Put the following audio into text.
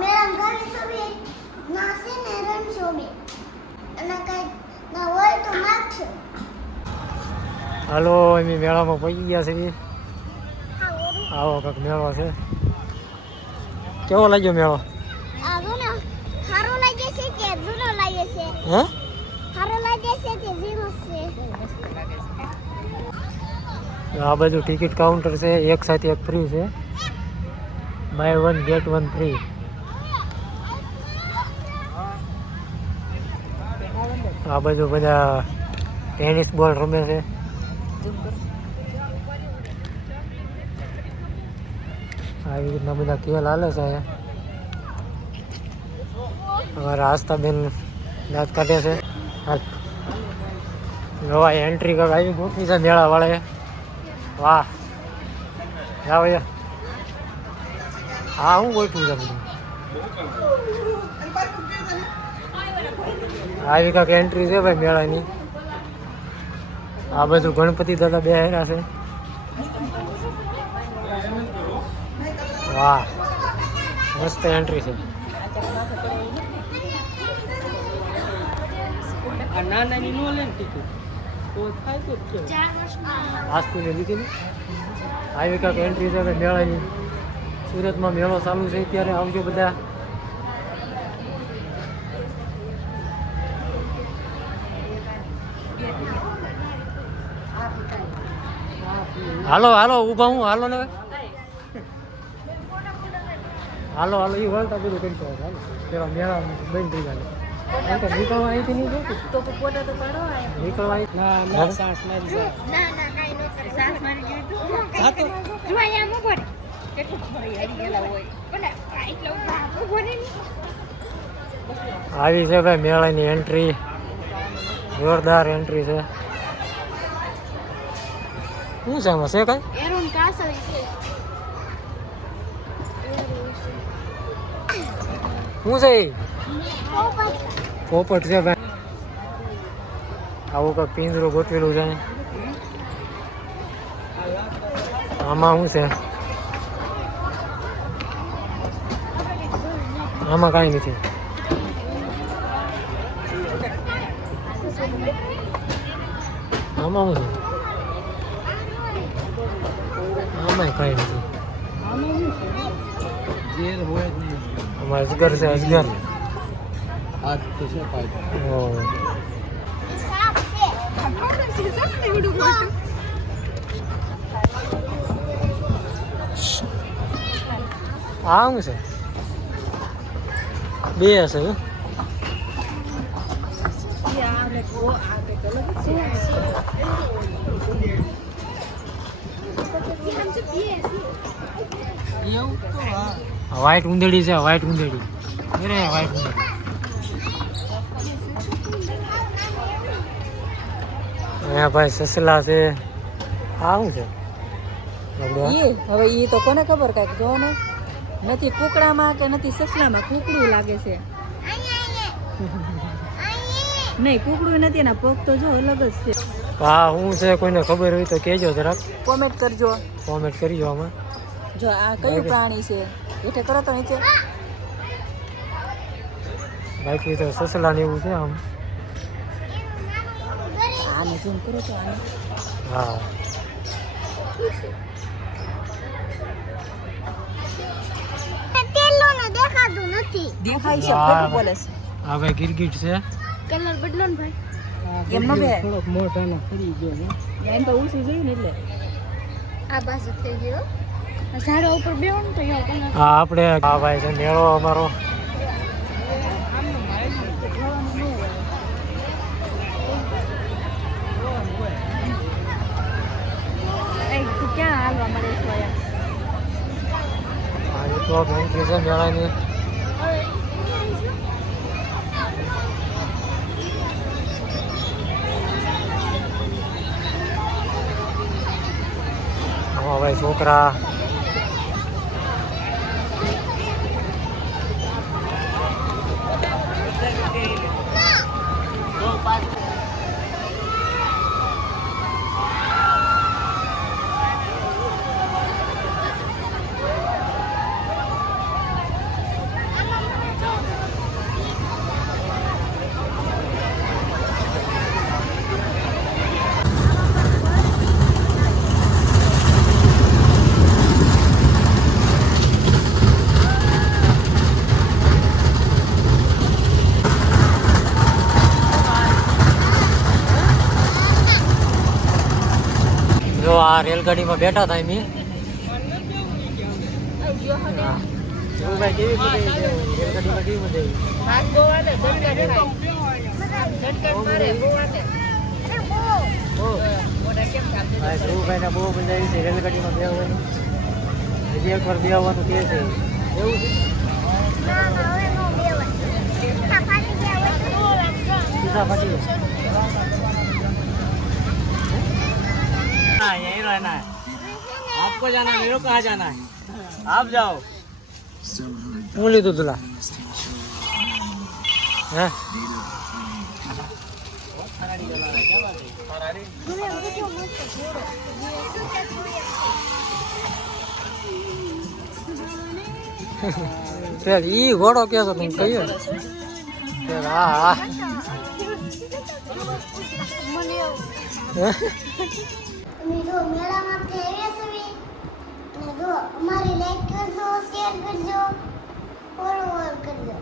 મેળા ઘરે સભી નાસે ને રણસો બે અને કઈ ના હોય તો નાખશે. હાલો અમે મેળામાં પહોંચી ગયા છે. આવો કાંક મેળો છે. કેવો લાગ્યો મેળો? આવો ને સારો લાગે છે કે જૂનો લાગે છે? હે સારો લાગે છે કે જૂનો છે? આ બધું ટિકિટ કાઉન્ટર છે. એક સાથે એક ફ્રી છે. Buy 1 get 1 free. આ બધું બધા ટેનિસ બોલ રમે છે. આવી રીતના બધા ખેલ હાલે છે. અમારા આસ્થાબેન દાંત કાઢે છે. નવા એન્ટ્રી કાંક આવી ગોઠવી છે મેળા વાળે. વાહ જાઓ યાર. હા હું ગોઠવું છે બધું. આવી કાંક એન્ટ્રી છે ભાઈ મેળાની. આ બધું ગણપતિ દાદા બે હેરા છે. વાહ મસ્ત એન્ટ્રી છે. આસ્તુને લીધી ને આવી કાંક એન્ટ્રી છે ભાઈ મેળાની. સુરતમાં મેળો ચાલુ છે ત્યારે આવજો બધા. હાલો હાલો ઊભા હું હાલો ને. હાલો હાલો એ વળતા બધું કરી શકો. હાલો પેલા મેળા બંધ થઈ જાય. નીકળવા અહીંથી નહીં જોતું તો ફોટો તો પાડો નીકળવા ના ના સાસ મારી જાય. ના ના કાઈ ન કરે. સાસ મારી ગઈ તું હા તો જો અહીંયા મો ભરે કેટલું ભરી હરી ગયેલા હોય પણ એટલો ઉભો ભરે ની. આવી છે ભાઈ મેળાની એન્ટ્રી. જોરદાર એન્ટ્રી છે. શું છે આમાં છે કઈ? એરોન કાસળી છે. શું છે એ? પોપટ છે ભાઈ. આવું કંઈક પિંજરું ગોઠવેલું છે. આમાં શું છે? આમાં કાંઈ નથી. આમાં શું છે? આમાં કાંઈ નથી. આમાં અજગર છે અજગર. આજ તો છે પાછો. ઓહ. સાપ છે. ખબર છે સાપ ને ઉડું મોટું. આ શું છે? બે હશે હે? વ્હાઈટ ઉંદેડી છે. વ્હાઈટ ઉંદેડી. અરે વ્હાઈટ ઉંદેડી. અહીંયા ભાઈ સસલા છે. આ શું છે? હવે ઈ તો કોને ખબર કાંઈક જો ને. નથી કુકડામાં કે નથી સસલામાં. કુકડું લાગે છે. નહીં કુકડું નથી એના પગ તો જો અલગ જ છે. હા શું છે કોઈને ખબર હોય તો કહેજો જરાક. કોમેન્ટ કરજો. કોમેન્ટ કરજો આમાં. જો આ કયું પ્રાણી છે એટલે કરો તો નીચે. બાકી તો સસલા ને એવું છે આમ. આને ઝૂમ કરો તો આને. હા તેલો ને દેખાતું નથી. દેખાય છે હા. ખોટું બોલે છે. આ ભાઈ ગિરગીટ છે. કલર બદલો ને ભાઈ. એમનો બે થોડોક મોટાનો ફરી ગયો. એમ તો ઊંચું જોયું ને એટલે આ બાજુ થઈ ગયો. આ ઝાડો ઉપર બેહો ને તો યો કલર. હા આપણે આ ભાઈ છે મેળો અમારો. એ તું ક્યાં હાલવા મળે છે યાર? આ તો એન્ટ્રી છે મેળાની. આમાં ભાઈ છોકરા. આ રેલગાડીમાં બેઠા હતા એમ હા ભાઈ કેવી મજા આવી રેલગાડીમાં કેવી મજા આવી ધ્રુવભાઈ ને બહુ મજા આવી છે રેલગાડીમાં બેસવાની હજી એક વાર બેસવાનું કે છે એવું છે સીધા ફાટી ગયો यहीं रहना है आपको जाना है मेरे को कहाँ जाना है आप जाओ હું લીધું તુલા હે ઈ ઘોડો કેસો તું કહીએ હા હા અને જો મેળામાંથી આવ્યા છે અને જો અમારી લાઈક કરજો શેર કરજો ફોલો કરજો